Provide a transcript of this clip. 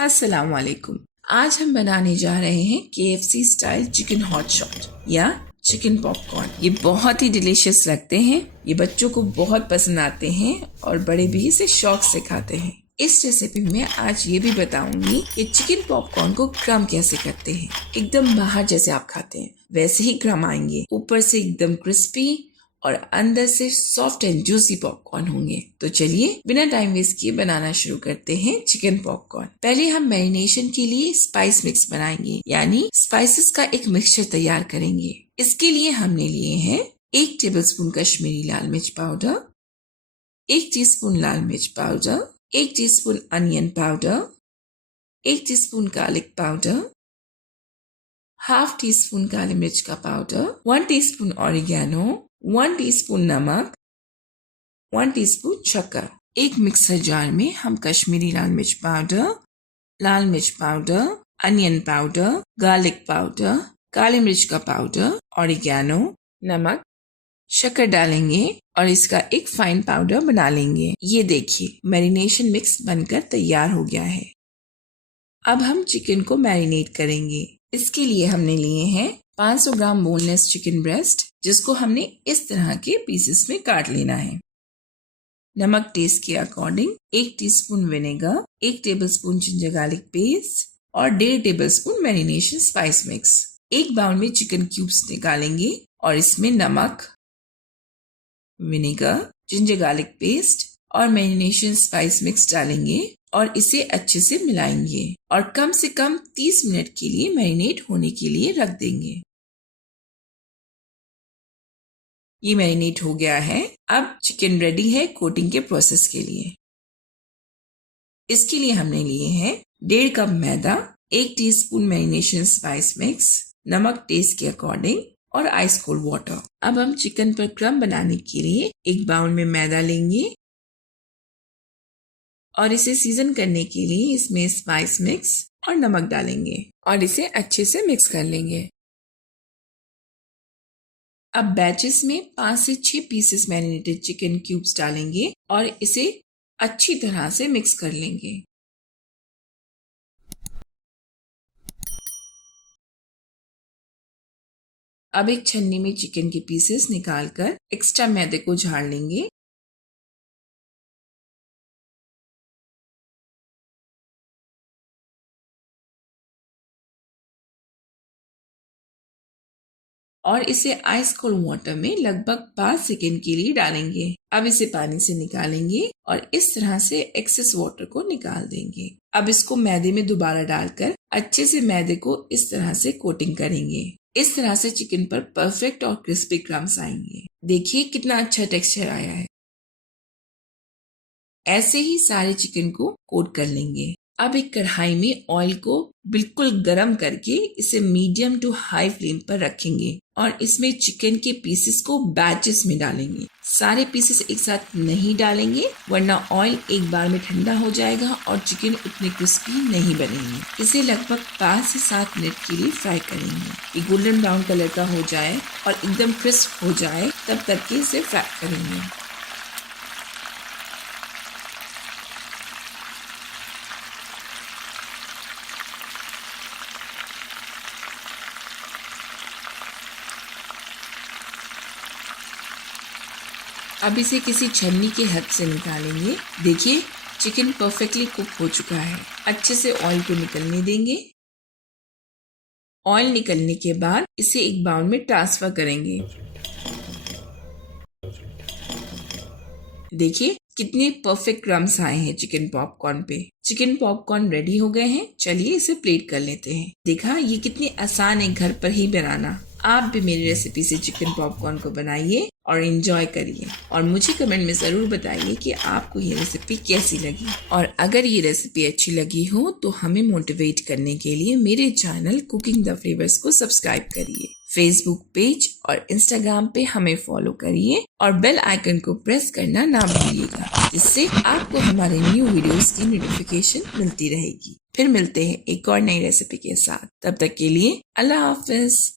अस्सलाम वालेकुम। आज हम बनाने जा रहे हैं KFC style chicken hot shot या चिकन पॉपकॉर्न। ये बहुत ही डिलीशियस लगते हैं। ये बच्चों को बहुत पसंद आते हैं और बड़े भी इसे शौक से खाते हैं। इस रेसिपी में आज ये भी बताऊंगी कि चिकन पॉपकॉर्न को क्रम कैसे करते हैं। एकदम बाहर जैसे आप खाते हैं वैसे ही क्रम आएंगे, ऊपर से एकदम क्रिस्पी और अंदर से सॉफ्ट एंड जूसी पॉपकॉर्न होंगे। तो चलिए बिना टाइम वेस्ट किए बनाना शुरू करते हैं चिकन पॉपकॉर्न। पहले हम मैरिनेशन के लिए स्पाइस मिक्स बनाएंगे, यानी स्पाइसेस का एक मिक्सचर तैयार करेंगे। इसके लिए हमने लिए हैं 1 टेबलस्पून कश्मीरी लाल मिर्च पाउडर, 1 टीस्पून लाल मिर्च powder, 1 teaspoon onion powder, 1 teaspoon garlic powder, half teaspoon काली मिर्च का पाउडर, 1 टीस्पून ऑरिगेनो, 1 टीस्पून नमक, 1 टीस्पून शक्कर। एक मिक्सर जार में हम कश्मीरी लाल मिर्च powder, onion powder, garlic powder, काली मिर्च का पाउडर, ऑरिगेनो, नमक, शक्कर डालेंगे और इसका एक फाइन पाउडर बना लेंगे। ये देखिए मैरिनेशन मिक्स बनकर तैयार हो गया है। अब हम चिकन को मैरिनेट करेंगे। इसके लिए हमने लिए हैं 500 ग्राम बोनलेस चिकन ब्रेस्ट, जिसको हमने इस तरह के पीसेस में काट लेना है। नमक टेस्ट के according, 1 teaspoon vinegar, 1 tablespoon ginger garlic paste और 1.5 टेबलस्पून मैरिनेशन स्पाइस मिक्स। एक बाउल में चिकन क्यूब्स निकालेंगे और इसमें नमक, विनेगर, जिंजर गार्लिक पेस्ट और मैरिनेशन स्पाइस मिक्स डालेंगे और इसे अच्छे से मिलाएंगे और कम से कम 30 मिनट के लिए मैरिनेट होने के लिए रख देंगे। ये मैरिनेट हो गया है। अब चिकन रेडी है कोटिंग के प्रोसेस के लिए। इसके लिए हमने लिए हैं 1.5 कप मैदा, 1 टीस्पून मैरिनेशन स्पाइस मिक्स, नमक टेस्ट के अकॉर्डिंग और आइस कोल्ड वाटर। अब हम चिकन पर क्रम बनाने के लिए एक बाउल में मैदा लेंगे और इसे सीजन करने के लिए इसमें स्पाइस मिक्स और नमक डालेंगे और इसे अच्छे से मिक्स कर लेंगे। अब बैचेस में 5 से 6 पीसेस मैरिनेटेड चिकन क्यूब्स डालेंगे और इसे अच्छी तरह से मिक्स कर लेंगे। अब एक छन्नी में चिकन के पीसेस निकालकर एक्स्ट्रा मैदे को झाड़ लेंगे। और इसे आइस कोल्ड वाटर में लगभग 5 सेकेंड के लिए डालेंगे। अब इसे पानी से निकालेंगे और इस तरह से एक्सेस वाटर को निकाल देंगे। अब इसको मैदे में दोबारा डालकर अच्छे से मैदे को इस तरह से कोटिंग करेंगे। इस तरह से चिकन पर परफेक्ट और क्रिस्पी क्रम्स आएंगे। देखिए कितना अच्छा टेक्सचर आया है। ऐसे ही सारे चिकन को कोट कर लेंगे। अब एक कढ़ाई में ऑयल को बिल्कुल गरम करके इसे मीडियम टू हाई फ्लेम पर रखेंगे और इसमें चिकन के पीसेस को बैचेस में डालेंगे। सारे पीसेस एक साथ नहीं डालेंगे वरना ऑयल एक बार में ठंडा हो जाएगा और चिकन उतने क्रिस्पी नहीं बनेंगे। इसे लगभग 5 से 7 मिनट के लिए फ्राई करेंगे। ये गोल्डन ब्राउन कलर का हो जाए और एकदम क्रिस्प हो जाए तब तक के इसे फ्राई करेंगे। अब इसे किसी छन्नी के हद से निकालेंगे। देखिए चिकन परफेक्टली कुक हो चुका है। अच्छे से ऑयल को निकलने देंगे। ऑयल निकलने के बाद इसे एक बाउल में ट्रांसफर करेंगे। देखिए कितने परफेक्ट क्रम्स आए हैं चिकन पॉपकॉर्न पे। चिकन पॉपकॉर्न रेडी हो गए हैं। चलिए इसे प्लेट कर लेते हैं। देखा ये कितनी आसान है घर पर ही बनाना। आप भी मेरी रेसिपी से चिकन पॉपकॉर्न को बनाइए और एंजॉय करिए और मुझे कमेंट में ज़रूर बताइए कि आपको ये रेसिपी कैसी लगी। और अगर ये रेसिपी अच्छी लगी हो तो हमें मोटिवेट करने के लिए मेरे चैनल कुकिंग द फ्लेवर्स को सब्सक्राइब करिए। फेसबुक पेज और इंस्टाग्राम पे हमें फॉलो करिए और बेल आइकन को प्रेस करना ना भूलिएगा, जिससे आपको हमारे न्यू वीडियोस की नोटिफिकेशन मिलती रहेगी। फिर मिलते हैं एक और नई रेसिपी के साथ। तब तक के लिए अल्लाह हाफिज।